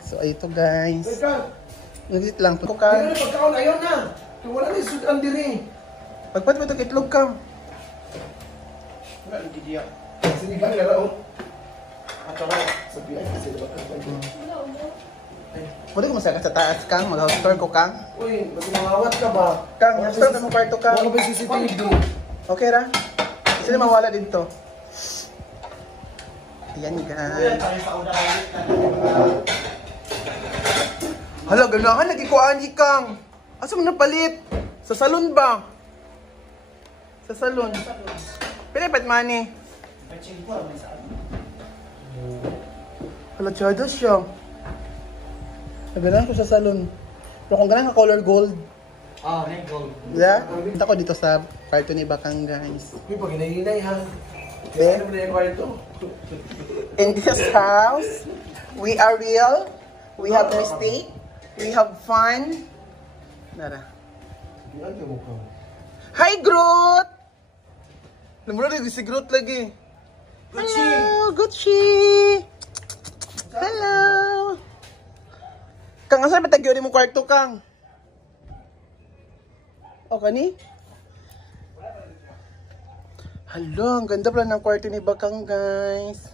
So, ito guys. Teka, Nagit lang. hindi na pagkaon, ayaw na. Wala na yung sudan diri. Pagpat mo itong itlog ka. Wala, hindi diya. Sinigang na raon. At ako, sabi ay, kasi diba ka. Pwede ko masaga sa taas kang, mag-house tour ko kang. Uy, ba't mawawat ka ba? Kang, house tour ka ng kwarto ka. Wala ba yung CCTV? Okay ra? Kasi na mawala dito. Ayan guys. Hala, ganahan, nagikuhaan kang. Asa mo napalit? Sa salon ba? Sa salon. Pilipat money. Hala, tsada siya. Naganahan ko sa salon. Pero kung ganahan ka color gold. Ah, gold. Yeah? Punta ko dito sa kwarto ni Bakang guys. Uy, pag hinahinay ha. Be? Ano na yung kwarto? In this house, we are real. We have mistake. We have fun. Nara. Ano yung mukha? Hi, Groot! Namura rin si Groot lagi. Gucci! Hello, Gucci! Hello! Kang, asan ba tagyo rin mong kwarto, Kang? O, kani? Hala, ang ganda pala ng kwarto ni Bakang, guys.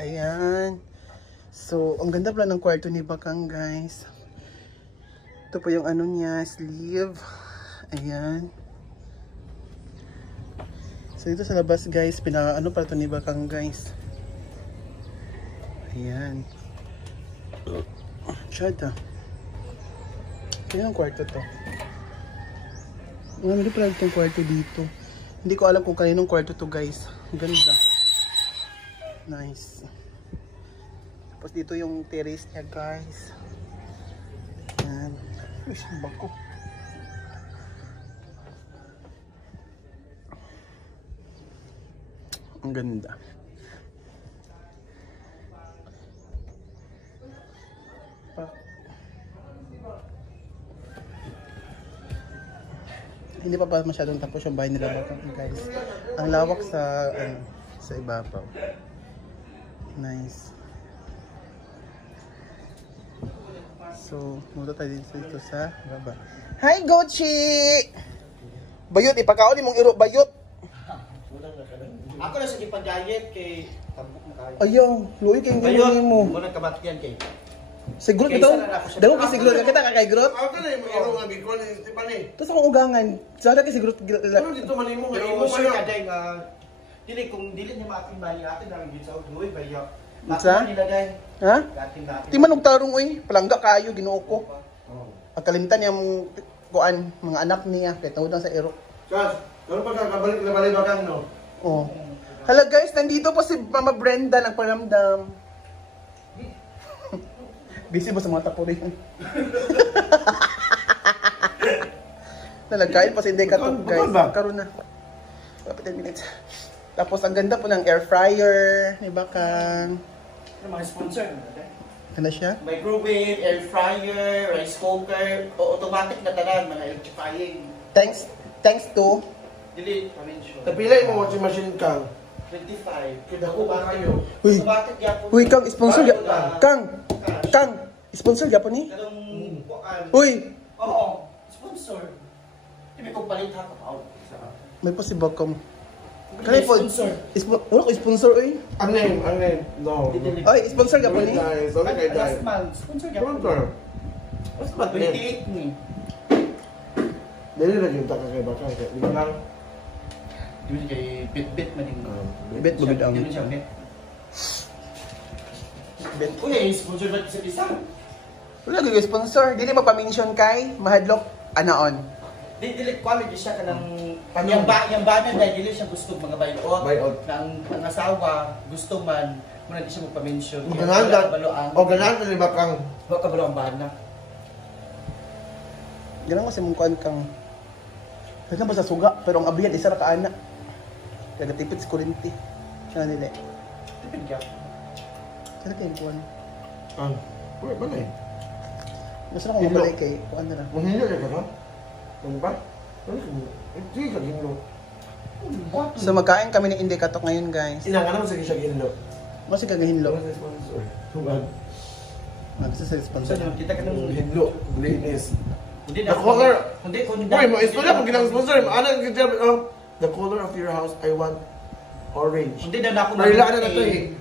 Ayan. So, ang ganda pala ng kwarto ni Bakang, guys. Ito po yung ano niya, sleeve. Ayan. So, dito sa labas, guys, ano pala ito ni Bakang, guys. Ayan. Chada. Ayan ang kwarto to. Ano pala itong kwarto dito. Hindi ko alam kung kaninong kwarto to, guys. Ang ganda. Nice. Tapos dito yung terrace niya, guys. Ayan. Uy, bako. Ang ganda. Hindi pa masyadong tapos yung bahay nila, guys. Ang lawak sa sa ibabaw. Nice. So, munta tayo dito sa baba. Hi, Gucci! Bayot, ipakaon mong iro bayot. Ako na sa ipag-diet kay tambok na kayo. Ayaw, luwi kay hindi mo. Mo nang kabatyan kay. Siguro ito. Dago kay siguro kita kay Grot. Ako na yung iro nga gikon ni Stepan eh. Tapos akong ugangan. Sada kay siguro. Ano dito manimo nga Pero imo mo sure kayo? ka day nga dili kung dili niya maaking bayi atin ang gid sa duoy bayo. Sa? Nila day. Ha? Atin natin. Di man og tarong oy, palangga kayo Ginoo ko. Oh. Ang kalimtan niya kuan mga anak niya kay tawod lang sa iro. Kas, ano pa ka kabalik na balay bakang no? Oh. Hello guys, nandito po si Mama Brenda nagparamdam. Busy ba sa mga tapurin? Nalagkain pa si Hindi Katok guys. Karoon na. 10 minutes. Tapos ang ganda po ng air fryer ni Bakang. Ano mga sponsor na day? Ano siya? Microwave, air fryer, rice cooker, o automatic na tanan mga electrifying. Thanks to Dili pa-mention. Tapilay mo washing machine kang. 25. Kaya ako ba kayo? Uy. Automatic yapon. Uy, Kang, sponsor Kang, sponsor yapon ni? Kadong kuan. Uy, Oo, sponsor. Hindi ko palit ha pa. may po si Bakang. Kaya po, sponsor. wala ko sponsor oy. Ang name, no. Oy, sponsor yapon ni? Guys, sorry kay guys. Last month, sponsor niya. Sponsor. Basta ba 28 ni? Dali na yung taka kay bakang. Di ba lang? Di ba kay bit man din. Bet bagid ang. Di siya bet. Bet. Uy, sponsor ba sa isa? Wala gyud sponsor, dili magpa-mention kay mahadlok anaon. Dili quality siya kanang yung banan dahil dili siya gusto mga bayot. Bayot. Nang asawa gusto man muna di siya magpa-mention. O ganahan Baloang. O ganahan na ni bakang. Wa ka balo ang bana. Ganang kasi mong kuan kang. Kaya ba sa suga, pero ang abiyan isa ra ka ana. Kaya tipid sa kurinti. Siya nila. Tipid ka. Kaya kayo kuan. Uy, ba na eh? Gusto na akong mabalik kay kuan na lang. Mahilo ka ba? Ano ba? Hindi ka ginlo. So magkain kami ng Hindi Katok ngayon guys. Inangan naman sa kisya ginlo. Kasi kagahinlo. Wala sa sponsor. Tungkol. Gusto sa sponsor. Kita ka nang Hinlo. Blinis. Hindi The color. Hindi ko Uy, mo istorya pag ginang sponsor. Ano ang the color of your house, I want orange. Hindi na ako Marila na to eh.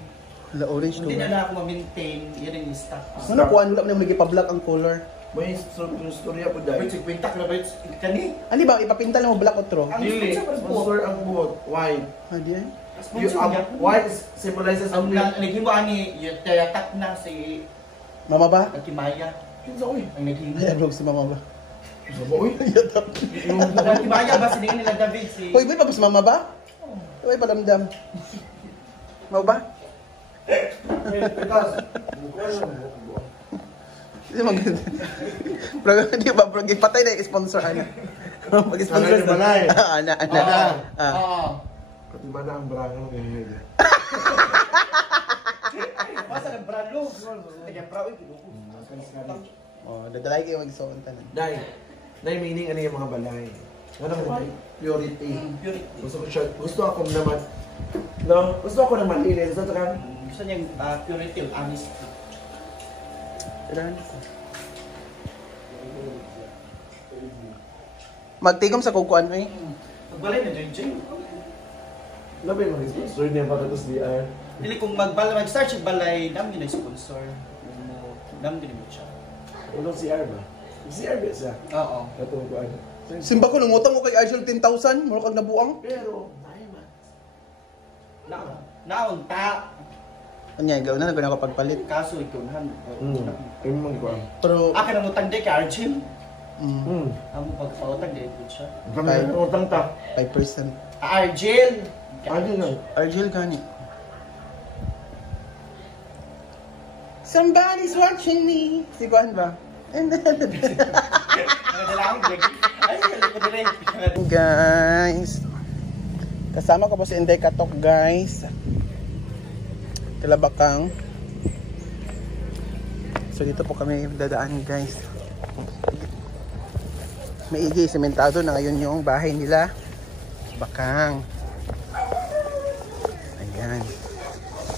La orange to. Hindi na ako ma-maintain. Yan ang stock. Ano kuan wala man nang nagipablock ang color. May istorya po dahil. Wait, kwenta ka na ba? Kani? Ano ba ipapintal mo black otro? Ang Dili, sponsor sponsor ang buhok. White. Adi ay. White symbolizes Ang ang naghimo ani tayatak na si Mama ba? Kimaya. Kinsa oy? Ang naghimo. Ay, vlog si mama ba? Sabo oy. Ang Kimaya ba siningin nila David si Hoy, ba pa mama ba? Hoy, palamdam. Mau ba? Hindi maganda. Pero di ba, bro, ipatay na yung sponsor, ana. Mag-sponsor Ano yung balay? Ana. Oo. Pati ba na ang brangang ngayon? Basta ng bralo. Kaya proud ito. Oh, dadalay kayo mag-suon tanan. Dahil, meaning ano yung mga balay. Ano ko purity. Gusto ako naman. No, gusto ako naman ilin. Gusto ka? Gusto niyang purity, honesty. Tirahan ko. Magtigom sa kukuan eh. Magbalay na dyan. Ano ba yung mga sponsor niya pagkatos DR? Dili kung mag-start siya balay, namin yun ang sponsor. Namin din mo siya. Ano CR ba? CR ba siya? Oo. Katong ko ano. Simba ko, lumutang ko kay Argel 10,000. Mura kang nabuang. Pero, Naon ta. Anya, gawin na ako pagpalit. Kaso ikunahan. Kaya mo ko. Pero, Akin ang utang day ka, Arjun. mm, Amo pagpautang day po siya. Kami ang utang ta. 5%. Arjun! Ano yun? Argel gani. Somebody's watching me. Si Juan ba? And then, Nakadala akong gig. Ay, galing ko din eh. guys. Kasama ko po si Inday Katok, guys. Kalabakang. So dito po kami dadaan, guys. Maigi, sementado na ngayon yung bahay nila. Bakang. Ayan.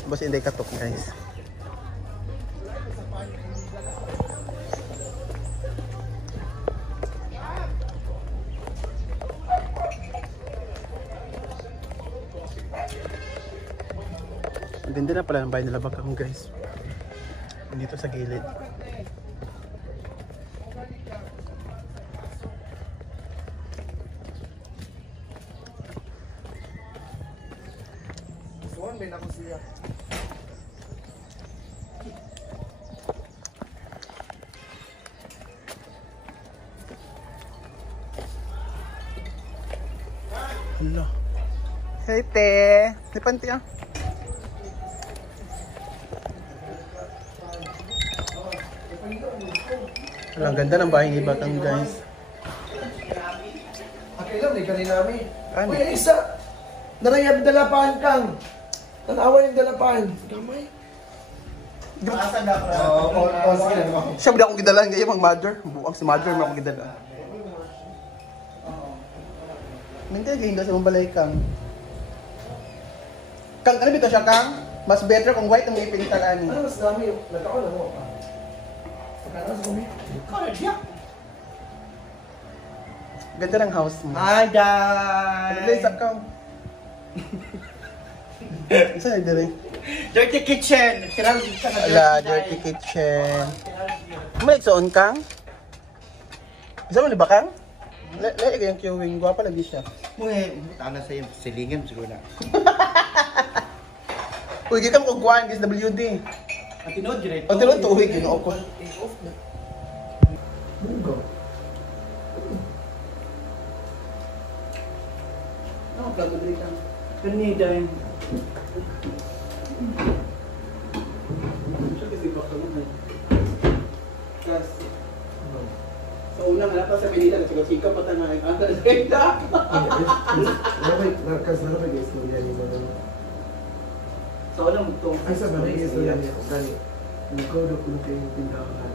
Boss Inday Katok, guys. Ang ganda na pala ng bahay nila Bakang, guys. Dito sa gilid. Suwan, may nako siya. Hala. Hey, te. Hey, panty, ah. Hala, ang ganda ng bahay ni Bakang, guys. Okay lang, may kanina namin. Ano? Uy, isa! Narayab dalapan kang! Tanawa yung dalapan. Gamay. Maasan na ako. Sige na. Siya ba akong gidalaan ngayon, mga mother? Buang si mother, mo akong gidalaan. Nandiyan kayo sa mong balay, Kang. Kang, ano bito siya, Kang? Mas better kung white ang ipintal, ani. Ano mas dami? Nagkakaw na mo. Pagkano sa kumi? Ganda ng house mo. Hi, Ano guys! sa Kang? Saan yung dire? Dirty kitchen! Kinala din siya na Ala, dirty kitchen. Malik soon, Kang? Isa mo ni Bakang? Lali kayong queuing. Gwapa lagi siya. Muhe, tana sa yung silingan siguro na. Uy, di ka mo kagwaan, SWD. Ang tinood yun ito. Pag tinong tuwig, yun ako. Munggo. Ano, plato dali Kang? Kanida yung... Siya kasi Bakang mo. Kasi, sa unang hanap pa sa Manila, nagsigaw-sigaw pa tayo ng ang Renda. Kasi narapay guys, istorya niyo ba? Sa unang itong... Ay, sa bagay istorya niya. Kani, ikaw na kung kayo yung tindahan.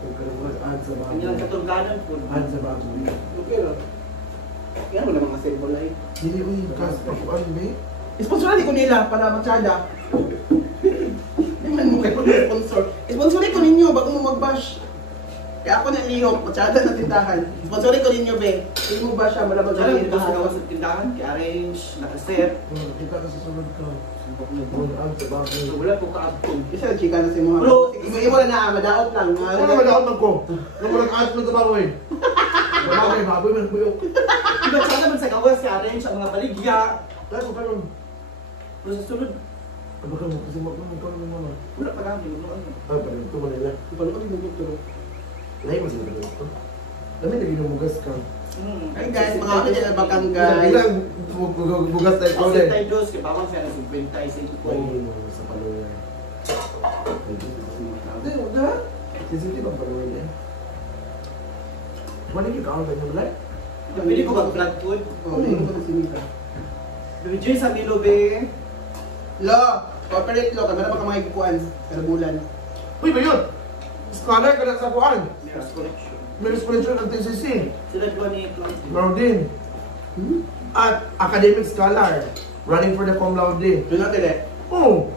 Kung kaluwas, add sa bago. Kanyang katungganan po. Add sa bago. Okay lang. Yan mo na mga symbol ay. Hindi ko yung kas, pakuan ba? Isponsoran ko nila para matsada. sponsor. Sponsorin ko ninyo bago mo mag-bash. Kaya ako nalihok, masyada ng tindahan. Sponsorin ko ninyo, be. Hindi mo ba siya malabag Diyan ang lang dito sa tindahan, i-arrange, nakaset. Kita ka sa sunod ka. Sumpak na buwan sa bagay. So, wala po ka-abtong. Isa, chika na si Muhammad. Bro. Imo na, madaot lang. Ano ba naon ko? Nung walang kahit mo tabaroy. Bagay, baboy man buyok. Diba, tsaka naman sa gawas, i-arrange ang mga baligya. Dahil ko karon. Pero sa sunod, Ano ka mo? Kasi magkano ng mama. wala pa kami. Ah, pa rin. Ito mo nila. Paano kami nagtuturo? Lahi mo sila ba ito? Dami na ginumugas ka. Ay guys, mga kapit na bakang guys. Ilang bugas tayo ko Kasi din. tayo dos, kaya bawang siya na 55 ko. Ay, sa paluyan. Hindi, wala. Sensitive ang paluyan niya. Manig yung kaon tayo na Pwede ko mag-vlog food. Oo, hindi ko na sinita. Luigi sa Milobe. Lo, corporate lo, kamera pa ka mga ikukuan. Kada bulan. Uy, ba yun? Scholar ka na sa kuan. Mirrors Collection. May responsion ng TCC. Sila dua ni Close. Meron din. At academic scholar. Running for the cum laude. Doon natin eh. Oh!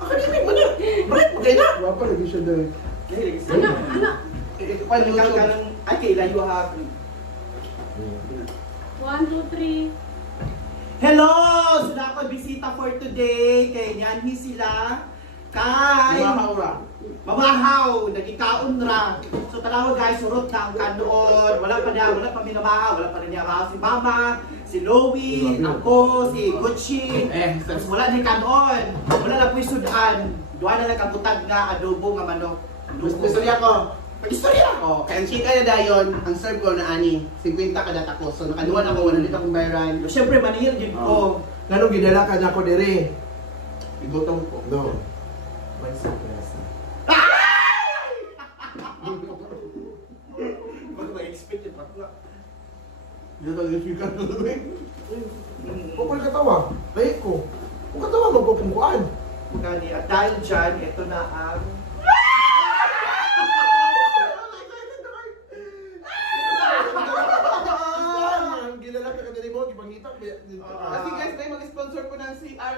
Academic mo na! Right, okay na! Wapa lagi siya doon. Anak. Ikukuan Ikaw YouTube. ka ng, ay kay layo ha. 1, 2, 3. Hello! So na ako bisita for today. Kay Nyanhi sila. Kay Mahaura. Mabahaw, nagikaon ra. So tanawa guys, surot na ang kanon. Wala pa minamahaw, wala pa rin niya mahaw. Si Mama, si Louie, ako, si Gucci. Tapos wala ni kanon. Wala na po sudan. Duha na lang kabutag nga adobo nga manok. Gusto niya ko. Pag-istorya! Oh, kaya ang chika na dayon, ang serve ko na ani, 50 kada tako. So nakaduan ako, 100 akong bayaran. Siyempre, manihil din ko. Ganong gidala ka na ako diri. Igutong ko. No. May surprise. Bago ma-expect yung bakla. Dito talaga chika na doon. Kung katawa, lahi ko. Kung katawa, magpapungkuan. Gani, at dahil dyan, ito na ang... Gidala ka diri mo, ipangita. Kasi guys, may mag-sponsor ko ng CR.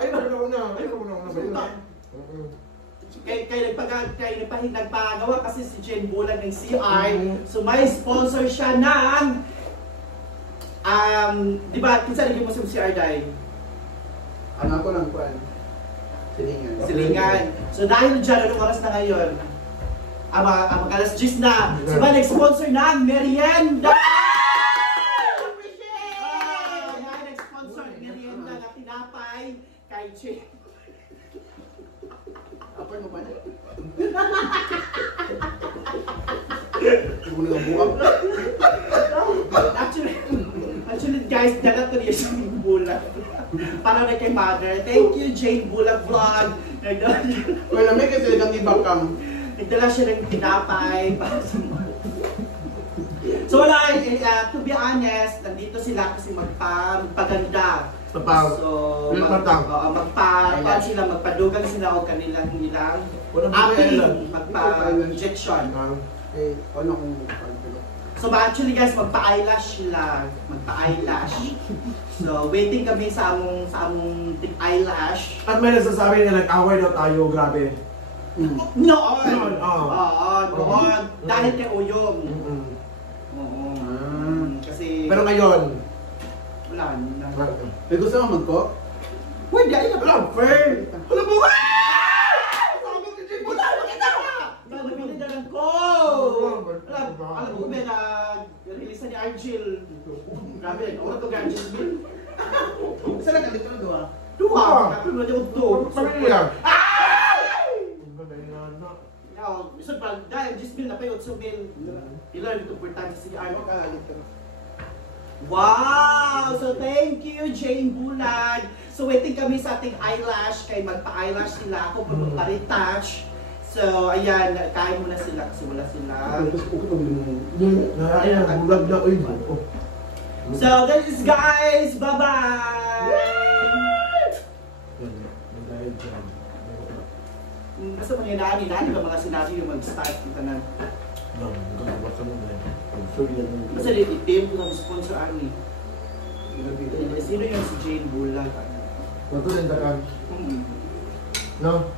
Ay, nauna. Ay, nauna ba yun? Kay nagpagawa kasi si Jane Bulan ng CR. So may sponsor siya ng di ba, kinsa lagi mo sa CR dahil? Ano ako lang kuan? Silingan. Silingan. So dahil dyan, anong oras na ngayon? Ang alas 10 na. So ba nag-sponsor ng merienda? Nag-sponsor ng merienda na tinapay kay Jane. Apa mo ba? Hindi mo nang buwag. Actually guys, dagat ko niya sa Bulag. Para na kay mother. Thank you Jane Bulag Vlog. Well, may kasi lang ibakang. Nagdala siya ng tinapay para sa So wala, to be honest, nandito sila kasi magpaganda. Magpa sila, magpadugan sila o kanilang magpa-injection. Eh, ano kung So actually guys, magpa-eyelash sila, magpa-eyelash. So waiting kami sa among eyelash. At may nagsasabi na nag-away daw tayo, grabe. Noon! Oo. Noon. Dahil kay Uyong. Oo. Kasi... Pero ngayon, wala na. may gusto mo mag-cook? Pwede, ayun na. wala, fair. Wala mo ba? Nabili na lang ko! Alam mo ba na release ni Argel? Grabe, ano to Argel Bill? Isa lang dito na doon. Duha! Pero na yung to. Pamilya. Bisan pa, dahil Argel Bill na pa yung 8 mil. Ilan ito importante si Argel? Wow! So thank you, Jane Bulag. So waiting kami sa ating eyelash. Kay magpa-eyelash sila ako kung magpa-retouch. So ayan, kain muna sila kasi wala sila. Bulag na, uy. So that is guys, bye-bye! Basta mga nani ba mga sinabi yung mag-start ng tanan? Basta itim ko ng sponsor ani. Sino yung si Jane Bulag? Wato din takan. No?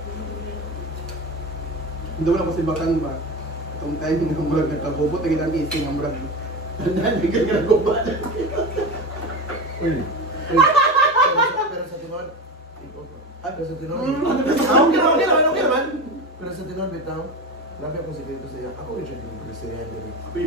Hindi wala ko si Bakang ba. Itong time nga murag nagkagubot, naging ang ising ang murag. Tandaan, bigyan ka ng gubat. Uy. Pero sa tinon, pero sa tinon, Okay naman. pero sa tinon, bitaw, grabe akong sikreto sa iya. Ako yung siya din ko sa iya. Uy,